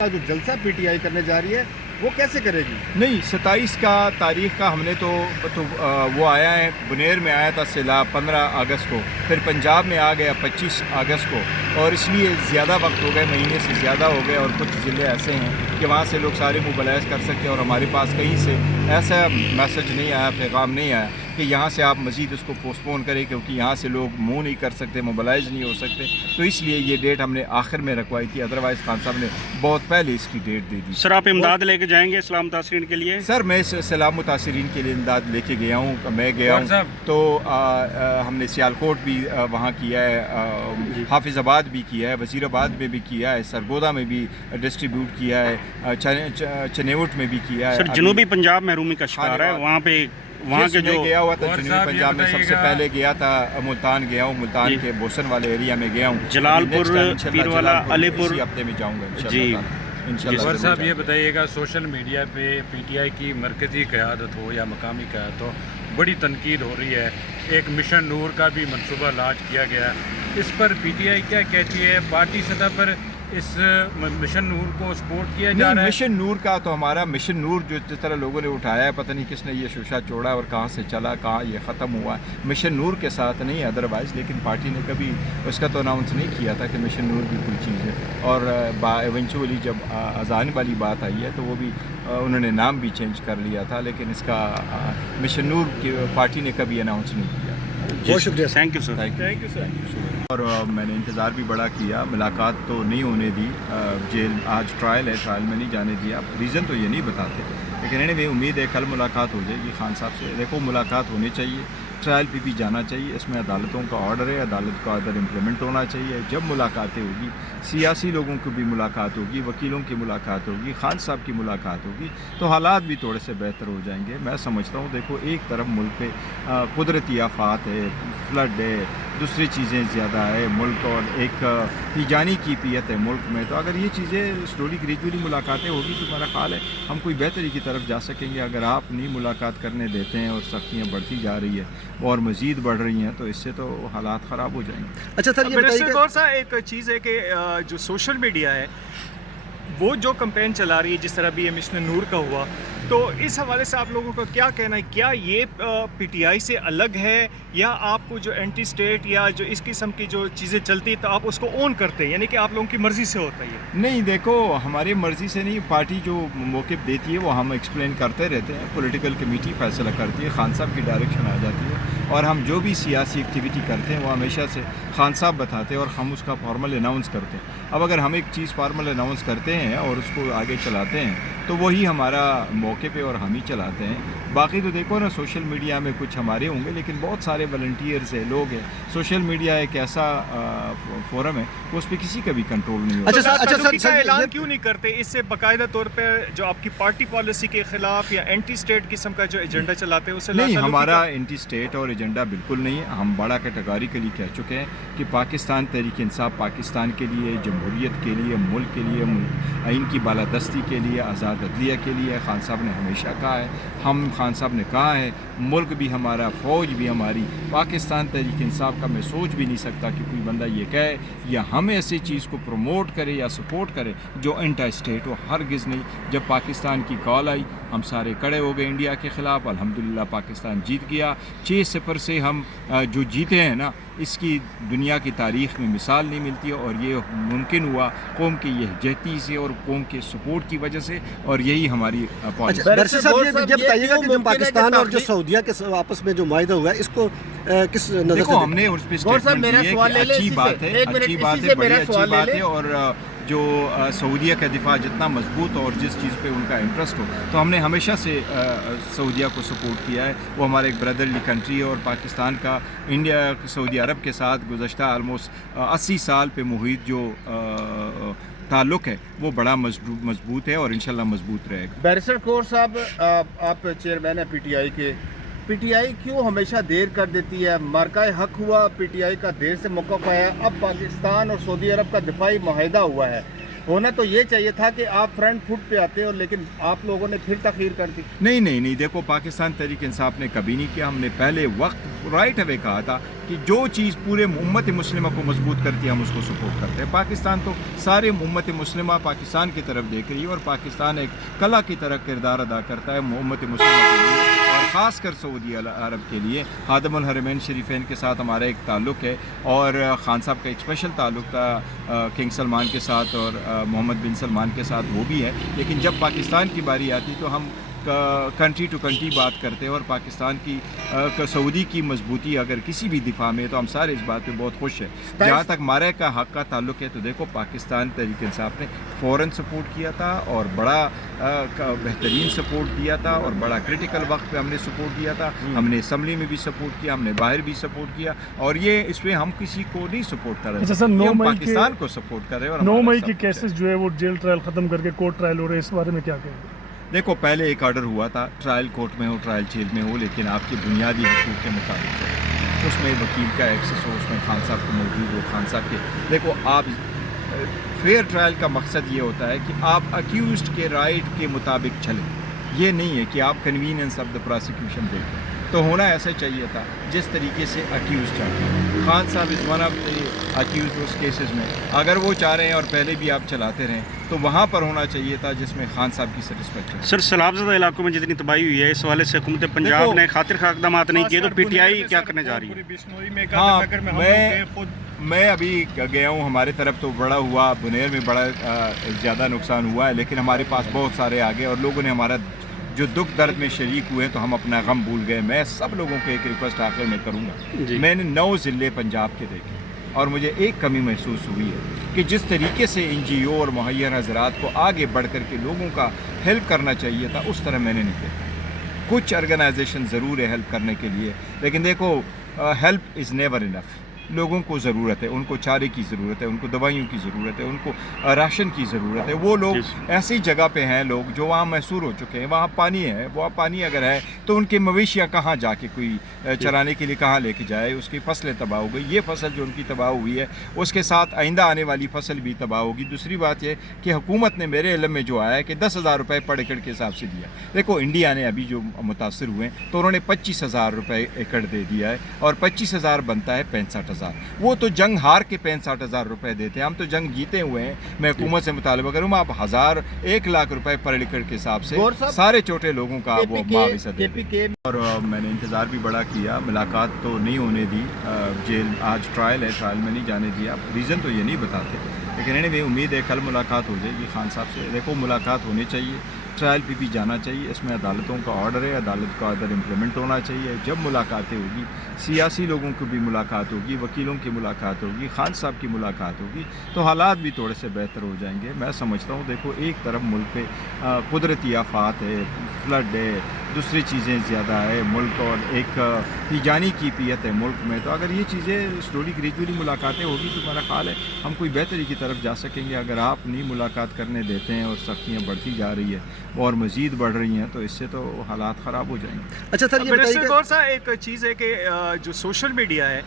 جو جلسہ P T I کرنے جا رہی ہے وہ کیسے کرے گی؟ نہیں، 27 کا تاریخ کا ہم نے تو وہ آیا ہے، بنیر میں آیا تھا سیلاب 15 اگست کو، پھر پنجاب میں آ گیا 25 اگست کو، اور اس لیے زیادہ وقت ہو گئے، مہینے سے زیادہ ہو گئے، اور کچھ ضلع ایسے ہیں کہ وہاں سے لوگ سارے موبلائز کر سکتے ہیں، اور ہمارے پاس کہیں سے ایسا میسج نہیں آیا، پیغام نہیں آیا کہ یہاں سے آپ مزید اس کو پوسٹ پون کریں، کیونکہ یہاں سے لوگ منہ نہیں کر سکتے، موبلائز نہیں ہو سکتے، تو اس لیے یہ ڈیٹ ہم نے آخر میں رکھوائی تھی، ادروائز خان صاحب نے بہت پہلے اس کی ڈیٹ دے دی۔ سر آپ امداد لے کے جائیں گے اسلام متاثرین کے لیے؟ سر میں سیلاب متاثرین کے لیے امداد لے کے گیا ہوں، میں گیا ہوں تو ہم نے سیالکوٹ بھی وہاں کیا ہے، حافظ آباد بھی کیا ہے، وزیر آباد میں بھی کیا ہے، سرگودا میں بھی ڈسٹریبیوٹ کیا ہے، چنیوٹ میں بھی کیا ہے۔ سر جنوبی پنجاب محرومی کا شکار ہے، وہاں پہ وہاں کے جو گیا ہوا تھا جنوبی پنجاب میں سب سے پہلے گیا تھا، ملتان گیا ہوں، ملتان کے بوسن والے ایریا میں گیا ہوں، جلال پور، پیروالا، علی پور، اسی ہفتے میں جاؤں گا جی۔ جوہر صاحب یہ بتائیے گا، سوشل میڈیا پہ پی ٹی آئی کی مرکزی قیادت ہو یا مقامی قیادت ہو، بڑی تنقید ہو رہی ہے، ایک مشن نور کا بھی منصوبہ لانچ کیا گیا، اس پر پی ٹی آئی کیا کہتی ہے؟ پارٹی سطح پر اس مشن نور کو سپورٹ کیا جا رہا ہے؟ مشن نور کا تو ہمارا مشن نور جو جس طرح لوگوں نے اٹھایا ہے، پتہ نہیں کس نے یہ شوشہ چھوڑا اور کہاں سے چلا، کہاں یہ ختم ہوا ہے، مشن نور کے ساتھ نہیں ادروائز، لیکن پارٹی نے کبھی اس کا تو اناؤنس نہیں کیا تھا کہ مشن نور بھی کوئی چیز ہے، اور ایونچولی جب اذان والی بات آئی ہے تو وہ بھی انہوں نے نام بھی چینج کر لیا تھا، لیکن اس کا مشن نور کی پارٹی نے کبھی اناؤنس نہیں کیا۔ بہت شکریہ، thank you sir. Thank you sir. اور میں نے انتظار بھی بڑا کیا، ملاقات تو نہیں ہونے دی، جیل آج ٹرائل ہے، ٹرائل میں نہیں جانے دیا، ریزن تو یہ نہیں بتاتے، لیکن انہیں بھی امید ہے کل ملاقات ہو جائے گی خان صاحب سے۔ دیکھو ملاقات ہونی چاہیے، ٹرائل پہ بھی جانا چاہیے، اس میں عدالتوں کا آرڈر ہے، عدالت کا آرڈر امپلیمنٹ ہونا چاہیے۔ جب ملاقاتیں ہوگی، سیاسی لوگوں کی بھی ملاقات ہوگی، وکیلوں کی ملاقات ہوگی، خان صاحب کی ملاقات ہوگی، تو حالات بھی تھوڑے سے بہتر ہو جائیں گے۔ میں سمجھتا ہوں دیکھو ایک طرف ملک پہ قدرتی آفات ہے، فلڈ ہے، دوسری چیزیں زیادہ ہے ملک، اور ایک جانی کیفیت ہے ملک میں، تو اگر یہ چیزیں سلولی گریجولی ملاقاتیں ہوگی تو میرا خیال ہے ہم کوئی بہتری کی طرف جا سکیں گے۔ اگر آپ نہیں ملاقات کرنے دیتے ہیں اور سختیاں بڑھتی جا رہی ہے اور مزید بڑھ رہی ہیں تو اس سے تو حالات خراب ہو جائیں گے۔ اچھا سر، یہ بتائیے غور صاحب، ایک چیز ہے کہ جو سوشل میڈیا ہے وہ جو کمپین چلا رہی ہے، جس طرح بھی یہ مشن نور کا ہوا، تو اس حوالے سے آپ لوگوں کا کیا کہنا ہے؟ کیا یہ پی ٹی آئی سے الگ ہے، یا آپ کو جو اینٹی اسٹیٹ یا جو اس قسم کی جو چیزیں چلتی تو آپ اس کو اون کرتے ہیں، یعنی کہ آپ لوگوں کی مرضی سے ہوتا ہے یہ؟ نہیں، دیکھو ہماری مرضی سے نہیں، پارٹی جو موقف دیتی ہے وہ ہم ایکسپلین کرتے رہتے ہیں، پولیٹیکل کمیٹی فیصلہ کرتی ہے، خان صاحب کی ڈائریکشن آ جاتی ہے، اور ہم جو بھی سیاسی ایکٹیویٹی کرتے ہیں وہ ہمیشہ سے خان صاحب بتاتے ہیں اور ہم اس کا فارمل اناؤنس کرتے ہیں۔ اب اگر ہم ایک چیز فارمل اناؤنس کرتے ہیں اور اس کو آگے چلاتے ہیں تو وہی ہمارا موقع پہ اور ہم ہی چلاتے ہیں۔ باقی تو دیکھو نا، سوشل میڈیا میں کچھ ہمارے ہوں گے، لیکن بہت سارے والنٹیئرز ہیں، لوگ ہیں۔ سوشل میڈیا ایک ایسا فورم ہے کہ اس پہ کسی کا بھی کنٹرول نہیں ہوتا۔ اچھا سر، اعلان کیوں نہیں کرتے اس سے باقاعدہ طور پہ جو آپ کی پارٹی پالیسی کے خلاف یا اینٹی اسٹیٹ قسم کا جو ایجنڈا چلاتے ہیں اسے؟ نہیں، ہمارا اینٹی اسٹیٹ اور ایجنڈا بالکل نہیں ہے۔ ہم بڑا کیٹیگوریکلی کہہ چکے ہیں کہ پاکستان تحریک انصاف پاکستان کے لیے، جمہوریت کے لیے، ملک کے لیے، آئین کی بالادستی کے لیے، آزاد عدلیہ کے لیے خان صاحب نے ہمیشہ کہا ہے، ہم خان صاحب نے کہا ہے، ملک بھی ہمارا، فوج بھی ہماری، پاکستان تحریک انصاف کا میں سوچ بھی نہیں سکتا کہ کوئی بندہ یہ کہے یا ہم ایسی چیز کو پروموٹ کرے یا سپورٹ کرے جو اینٹی اسٹیٹ ہو، ہرگز نہیں۔ جب پاکستان کی کال آئی ہم سارے کڑے ہو گئے انڈیا کے خلاف، الحمدللہ پاکستان جیت گیا، 6-0 سے ہم جو جیتے ہیں نا، اس کی دنیا کی تاریخ میں مثال نہیں ملتی، اور یہ ممکن ہوا قوم کی یکجہتی سے اور قوم کے سپورٹ کی وجہ سے، اور یہی ہماری پالیسی۔ برسر صاحب یہ بتائیے گا کہ جو پاکستان اور جو سعودیہ کے آپس میں جو معاہدہ ہوا ہے، اس کو کس نظر سے دیکھو ہم نے اس پہ اسٹیٹمنٹ دی ہے کہ اچھی بات ہے، اچھی بات ہے، بڑی اچھی بات ہے، اور جو سعودیہ کا دفاع جتنا مضبوط ہو اور جس چیز پہ ان کا انٹرسٹ ہو، تو ہم نے ہمیشہ سے سعودیہ کو سپورٹ کیا ہے۔ وہ ہمارا ایک بردرلی کنٹری ہے، اور پاکستان کا انڈیا سعودی عرب کے ساتھ گزشتہ آلموسٹ 80 سال پہ محیط جو تعلق ہے وہ بڑا مضبوط ہے اور انشاءاللہ مضبوط رہے گا۔ بیرسٹر کور صاحب، آپ چیئرمین ہیں پی ٹی آئی کے، پی ٹی آئی کیوں ہمیشہ دیر کر دیتی ہے؟ مارکہ حق ہوا، پی ٹی آئی کا دیر سے موقف آیا، اب پاکستان اور سعودی عرب کا دفاعی معاہدہ ہوا ہے، होना तो ये चाहिए था कि आप फ्रंट फुट पे आते और लेकिन आप लोगों ने फिर तखीर कर दी। नहीं, देखो पाकिस्तान तहरीक इंसाफ ने कभी नहीं किया। हमने पहले वक्त राइट अवे कहा था कि जो चीज़ पूरे उम्मत मुस्लिमा को मजबूत करती है हम उसको सपोर्ट करते हैं। पाकिस्तान तो सारे उम्मत मुस्लिमा पाकिस्तान की तरफ देख रही है और पाकिस्तान एक कला की तरह किरदार अदा करता है उम्मत मुस्लिमा के लिए और ख़ास कर सऊदी अरब के लिए। खादिमुल हरमैन शरीफैन के साथ हमारा एक ताल्लुक़ है और ख़ान साहब का एक स्पेशल ताल्लुक़ था किंग सलमान के साथ और मोहम्मद बिन सलमान के साथ, वो भी है। लेकिन जब पाकिस्तान की बारी आती तो हम कंट्री टू कंट्री बात करते हैं और पाकिस्तान की सऊदी की मजबूती अगर किसी भी दिफा में, तो हम सारे इस बात पे बहुत खुश हैं। जहाँ तक मारे का हक़ का ताल्लुक़ है तो देखो पाकिस्तान तहरीक इंसाफ ने फ़ौरन सपोर्ट किया था और बड़ा बेहतरीन सपोर्ट दिया था और बड़ा क्रिटिकल वक्त पे हमने सपोर्ट दिया था। हमने असम्बली में भी सपोर्ट किया, हमने बाहर भी सपोर्ट किया और ये इसमें हम किसी को नहीं सपोर्ट कर रहे हैं। अच्छा सर, 9 मई पाकिस्तान को सपोर्ट कर रहे हैं और 9 मई के केसेस जो है वो जेल ट्रायल ख़त्म करके कोर्ट ट्रायल हो रहे हैं, इस बारे में क्या कहेंगे? देखो पहले एक ऑर्डर हुआ था ट्रायल कोर्ट में हो, ट्रायल जेल में हो, लेकिन आपकी बुनियादी हकूक़ के मुताबिक है। उसमें वकील का एक्सेस हो, उसमें खान साहब को मौजूद हो, खान साहब के देखो आप फेयर ट्रायल का मकसद ये होता है कि आप अक्यूज़्ड के राइट के मुताबिक चलें। ये नहीं है कि आप कन्वीनियंस ऑफ द प्रोसिक्यूशन देखें। तो होना ऐसा चाहिए था जिस तरीके से अक्यूज़ चाहते हैं। खान साहब is one of the accuse उस केसेस में, अगर वो चाह रहे हैं और पहले भी आप चलाते रहें तो वहाँ पर होना चाहिए था जिसमें खान साहब की सेटिस्फेक्शन। सर, सैलाबज़दा इलाकों में जितनी तबाही हुई है इस हवाले से हुकूमत पंजाब ने खातिर खा इक़दामात नहीं किए, तो पीटीआई क्या करने जा रही है? हाँ, मैं अभी गया हूँ, हमारे तरफ तो बड़ा हुआ, बुनेर में बड़ा ज़्यादा नुकसान हुआ है, लेकिन हमारे पास बहुत सारे आ गए और लोगों ने हमारा जो दुख दर्द में शरीक हुए हैं तो हम अपना गम भूल गए। मैं सब लोगों को एक रिक्वेस्ट आखिर में करूँगा, मैंने 9 ज़िले पंजाब के देखे और मुझे एक कमी महसूस हुई है कि जिस तरीके से NGO और मुहैया हज़रात को आगे बढ़ कर के लोगों का हेल्प करना चाहिए था उस तरह मैंने नहीं देखा। कुछ ऑर्गेनाइजेशन ज़रूर है हेल्प करने के लिए, लेकिन देखो हेल्प इज़ नेवर इनफ। लोगों को ज़रूरत है, उनको चारे की ज़रूरत है, उनको दवाइयों की ज़रूरत है, उनको राशन की ज़रूरत है। वो लोग ऐसी जगह पे हैं लोग जो वहाँ महसूर हो चुके हैं, वहाँ पानी है, वहाँ पानी अगर है तो उनके मवेशियाँ कहाँ जाके कोई चराने के लिए कहाँ लेके जाए, उसकी फसलें तबाह हो गई। ये फसल जो उनकी तबाह हुई है उसके साथ आइंदा आने वाली फसल भी तबाह होगी। दूसरी बात यह कि हुकूमत ने मेरे इल्म में जो आया है कि 10,000 रुपये पर एकड़ के हिसाब से दिया। देखो इंडिया ने अभी जो मुतासर हुए हैं तो उन्होंने 25,000 रुपये एकड़ दे दिया है और 25,000 बनता है 65,000। वो तो जंग हार के 65,000 रुपये देते हैं, हम तो जंग जीते हुए हैं। मैं हुकूमत से मुतालबा करूँ आप 1 लाख रुपए पर एकड़ के हिसाब से सारे छोटे लोगों का वो मुआवजा दें। और मैंने इंतज़ार भी बड़ा किया, मुलाकात तो नहीं होने दी। जेल आज ट्रायल है, ट्रायल में नहीं जाने दिया। रीज़न तो ये नहीं बताते, लेकिन एनीवे उम्मीद है कल मुलाकात हो जाएगी खान साहब से। देखो मुलाकात होनी चाहिए, ट्रायल पे भी जाना चाहिए, इसमें अदालतों का ऑर्डर है, अदालत का ऑर्डर इम्प्लीमेंट होना चाहिए। जब मुलाकातें होगी, सियासी लोगों की भी मुलाकात होगी, वकीलों की मुलाकात होगी, खान साहब की मुलाकात होगी, तो हालात भी थोड़े से बेहतर हो जाएंगे। मैं समझता हूँ देखो एक तरफ मुल्क पे कुदरती आफात है, फ्लड है, दूसरी चीज़ें ज़्यादा है मुल्क, और एक जानी कीफियत है मुल्क में। तो अगर ये चीज़ें स्लोली ग्रेजुअली मुलाकातें होगी तो मेरा ख्याल है हम कोई बेहतरी की तरफ जा सकेंगे। अगर आप नहीं मुलाकात करने देते हैं और सख्तियाँ बढ़ती जा रही है और मज़ीद बढ़ रही हैं तो इससे तो हालात ख़राब हो जाएंगे। अच्छा सर, ये बताइए एक चीज़ है कि जो सोशल मीडिया है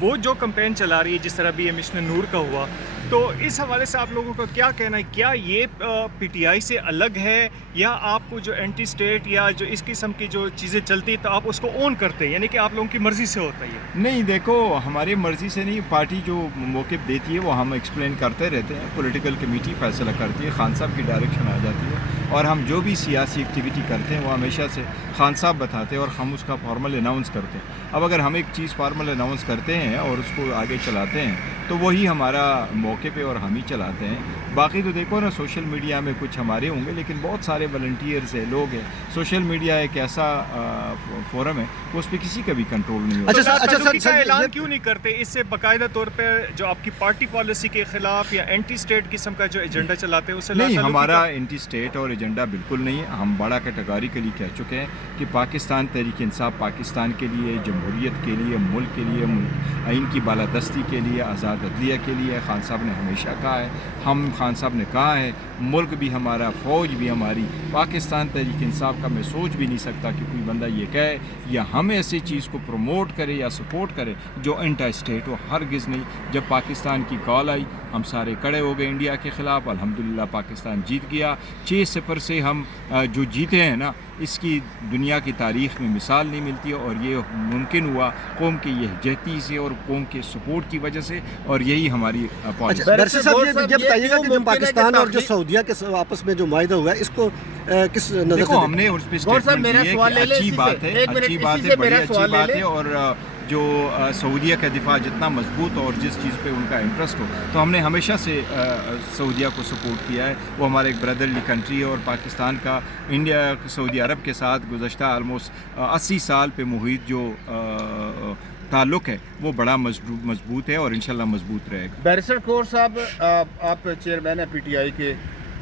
वो जो कैंपेन चला रही है, जिस तरह भी मिशनर नूर का हुआ, तो इस हवाले से आप लोगों का क्या कहना है? क्या ये पीटीआई से अलग है या आपको जो एंटी स्टेट या जो इस किस्म की जो चीज़ें चलती तो आप उसको ओन करते हैं, यानी कि आप लोगों की मर्ज़ी से होता है? नहीं, देखो हमारी मर्ज़ी से नहीं, पार्टी जो मौक़िफ़ देती है वो हम एक्सप्लेन करते रहते हैं। पॉलिटिकल कमेटी फैसला करती है, खान साहब की डायरेक्शन आ जाती है और हम जो भी सियासी एक्टिविटी करते हैं वो हमेशा से खान साहब बताते हैं और हम उसका फॉर्मल अनाउंस करते हैं। अब अगर हम एक चीज़ फार्मल अनाउंस करते हैं और उसको आगे चलाते हैं तो वही हमारा मौके पे और हम ही चलाते हैं। बाकी तो देखो ना, सोशल मीडिया में कुछ हमारे होंगे लेकिन बहुत सारे वॉलंटियर्स हैं, लोग हैं। सोशल मीडिया एक ऐसा फोरम है उस पर किसी का भी कंट्रोल नहीं होता। अच्छा सर, ऐलान क्यों नहीं करते इससे बाकायदा तौर पे जो आपकी पार्टी पॉलिसी के खिलाफ या एंटी स्टेट किस्म का जो एजेंडा चलाते हैं उससे? नहीं, हमारा एंटी स्टेट और एजेंडा बिल्कुल नहीं है। हम बड़ा कैटेगोरिकली कह चुके हैं कि पाकिस्तान तहरीक इंसाफ पाकिस्तान के लिए, जमहूरियत के लिए, मुल्क के लिए, आइन की बालादस्ती के लिए, आज़ाद अदलिया के लिए खान साहब ने हमेशा कहा है। हम खान साहब ने कहा है मुल्क भी हमारा, फ़ौज भी हमारी, पाकिस्तान तहरीक इंसाफ का मैं सोच भी नहीं सकता कि कोई बंदा ये कहे या हम ऐसी चीज़ को प्रमोट करे या सपोर्ट करे जो इंटर स्टेट हो, हरगिज़ नहीं। जब पाकिस्तान की कॉल आई हम सारे खड़े हो गए इंडिया के ख़िलाफ़, अल्हम्दुलिल्लाह पाकिस्तान जीत गया। 6-0 से हम जो जीते हैं ना, इसकी दुनिया की तारीख़ में मिसाल नहीं मिलती है, और ये मुमकिन हुआ कौम की यकजहती से और कौम के सपोर्ट की वजह से, और यही हमारी पॉलिसी। अच्छा बैरिस्टर साहब, ये बताइएगा कि जो मुमकिन है पाकिस्तान कि और जो सऊदीया के आपस में जो माहिदा हुआ है, इसको किस नज़र देखो से हमने उस पे गौर साहब, स्टेटमेंट मेरा दी है सवाल कि ले ले अच्छी इसी बात से। है, एक मिनट, अच्छी इसी बात से है, बड़ी मेरा अच्छी सवाल ले बात ले। है। और जो सऊदीया का दिफा जितना मजबूत और जिस चीज़ पे उनका इंटरेस्ट हो, तो हमने हमेशा से सऊदीया को सपोर्ट किया है। वो हमारे एक ब्रदरली कंट्री है, और पाकिस्तान का इंडिया सऊदी अरब के साथ गुज़श्ता आलमोस्ट 80 साल पे मुहित जो ताल्लुक़ है वो बड़ा मजबूत है और इंशाल्लाह मजबूत रहेगा। बैरिस्टर कौर साहब, आप चेयरमैन है पीटीआई के,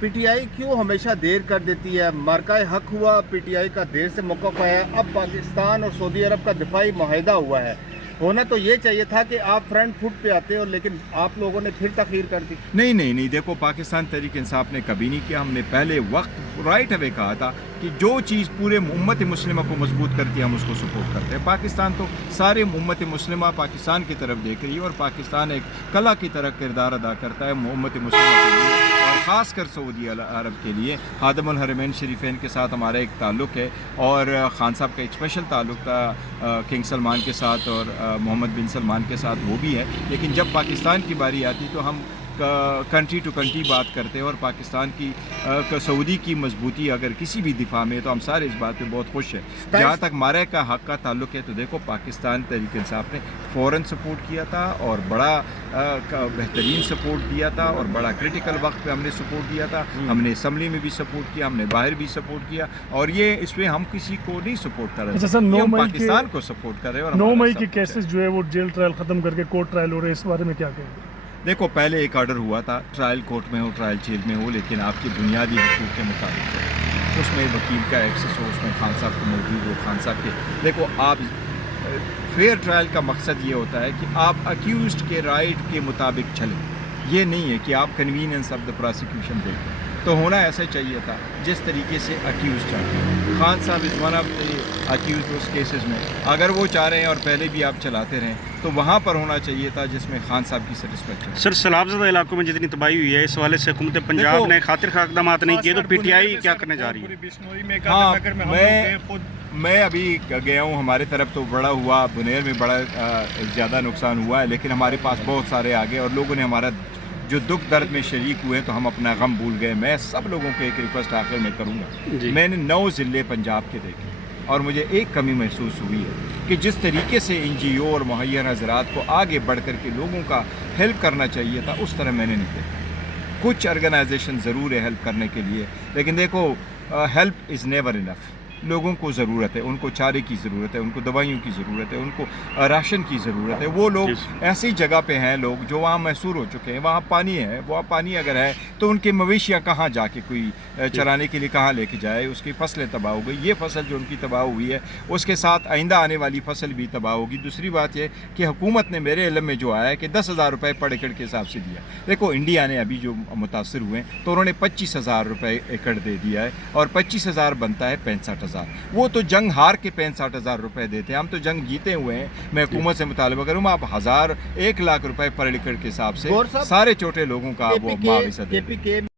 पीटीआई क्यों हमेशा देर कर देती है? मार्का हक हुआ, पीटीआई का देर से मौक़िफ़ आया, अब पाकिस्तान और सऊदी अरब का दिफाई माहिदा हुआ है, होना तो ये चाहिए था कि आप फ्रंट फुट पे आते हो, लेकिन आप लोगों ने फिर तखीर कर दी। नहीं, देखो पाकिस्तान तहरीक इंसाफ ने कभी नहीं किया। हमने पहले वक्त राइट अवे कहा था कि जो चीज़ पूरे उम्मत मुस्लिमा को मजबूत करती है हम उसको सपोर्ट करते हैं। पाकिस्तान तो सारे उम्मत मुस्लिमा पाकिस्तान की तरफ देख रही है, और पाकिस्तान एक कला की तरह किरदार अदा करता है उम्मत मुस्लिमा के लिए, और ख़ास कर सऊदी अरब के लिए। खादिमुल हरमैन शरीफैन के साथ हमारा एक ताल्लुक़ है, और ख़ान साहब का एक स्पेशल ताल्लुक़ था किंग सलमान के साथ और मोहम्मद बिन सलमान के साथ, वो भी है। लेकिन जब पाकिस्तान की बारी आती तो हम कंट्री टू कंट्री बात करते हैं, और पाकिस्तान की सऊदी की मजबूती अगर किसी भी दिफा में, तो हम सारे इस बात पे बहुत खुश हैं। जहाँ तक मारे का हक़ का ताल्लुक़ है, तो देखो पाकिस्तान तहरीक इंसाफ ने फ़ौरन सपोर्ट किया था, और बड़ा बेहतरीन सपोर्ट दिया था, और बड़ा क्रिटिकल वक्त पे हमने सपोर्ट दिया था। हमने असम्बली में भी सपोर्ट किया, हमने बाहर भी सपोर्ट किया, और ये इसमें हम किसी को नहीं सपोर्ट कर रहे अच्छा सर, हैं, 9 हम मई पाकिस्तान को सपोर्ट कर रहे हैं। और 9 हमारा मई सब के कुछ है। केसेस जो है वो जेल ट्रायल ख़त्म करके कोर्ट ट्रायल हो रहे हैं, इस बारे में क्या कहेंगे? देखो पहले एक ऑर्डर हुआ था, ट्रायल कोर्ट में हो, ट्रायल जेल में हो, लेकिन आपकी बुनियादी हकूक़ के मुताबिक है। उसमें वकील का एक्सेस हो, उसमें खान साहब को मौजूद हो, खान साहब के देखो आप फेयर ट्रायल का मकसद ये होता है कि आप अक्यूज़्ड के राइट के मुताबिक चलें। ये नहीं है कि आप कन्वीनियंस ऑफ द प्रोसिक्यूशन देखें। तो होना ऐसा चाहिए था जिस तरीके से अक्यूज़ चाहते हैं। खान साहब is one of the accuse उस केसेस में, अगर वो चाह रहे हैं और पहले भी आप चलाते रहें, तो वहाँ पर होना चाहिए था जिसमें खान साहब की सेटिस्फेक्शन। सर, सैलाबज़दा इलाकों में जितनी तबाही हुई है, इस हवाले से हुकूमत पंजाब ने खातिर खा इक़दामात नहीं किए, तो पीटीआई क्या करने जा रही है? हाँ, मैं अभी गया हूँ, हमारे तरफ तो बड़ा हुआ, बुनेर में बड़ा ज़्यादा नुकसान हुआ है, लेकिन हमारे पास बहुत सारे आ गए, और लोगों ने हमारा जो दुख दर्द में शरीक हुए, तो हम अपना गम भूल गए। मैं सब लोगों को एक रिक्वेस्ट आखिर में करूँगा, मैंने 9 ज़िले पंजाब के देखे, और मुझे एक कमी महसूस हुई है कि जिस तरीके से NGO और मुहैया हज़रात को आगे बढ़ कर के लोगों का हेल्प करना चाहिए था, उस तरह मैंने नहीं देखा। कुछ ऑर्गेनाइजेशन ज़रूर है हेल्प करने के लिए, लेकिन देखो हेल्प इज़ नेवर इनफ। लोगों को ज़रूरत है, उनको चारे की ज़रूरत है, उनको दवाइयों की ज़रूरत है, उनको राशन की ज़रूरत है। वो लोग ऐसी जगह पे हैं, लोग जो वहाँ महसूर हो चुके हैं, वहाँ पानी है, वहाँ पानी अगर है तो उनके मवेशियाँ कहाँ जाके कोई चराने के लिए कहाँ लेके जाए, उसकी फसलें तबाह हो गई। ये फसल जो उनकी तबाह हुई है, उसके साथ आइंदा आने वाली फसल भी तबाह होगी। दूसरी बात ये कि हुकूमत ने मेरे इल्म में जो आया है कि 10,000 रुपये पर एकड़ के हिसाब से दिया। देखो इंडिया ने अभी जो मुतासर हुए हैं, तो उन्होंने 25,000 रुपये एकड़ दे दिया है, और 25,000 बनता है 65,000। वो तो जंग हार के 65,000 रुपये देते हैं, हम तो जंग जीते हुए हैं। मैं हुकूमत से मुतालबा करूँ, आप 1,000 1 लाख रुपए पर एकड़ के हिसाब से सारे छोटे लोगों का आप मुआवजा दें।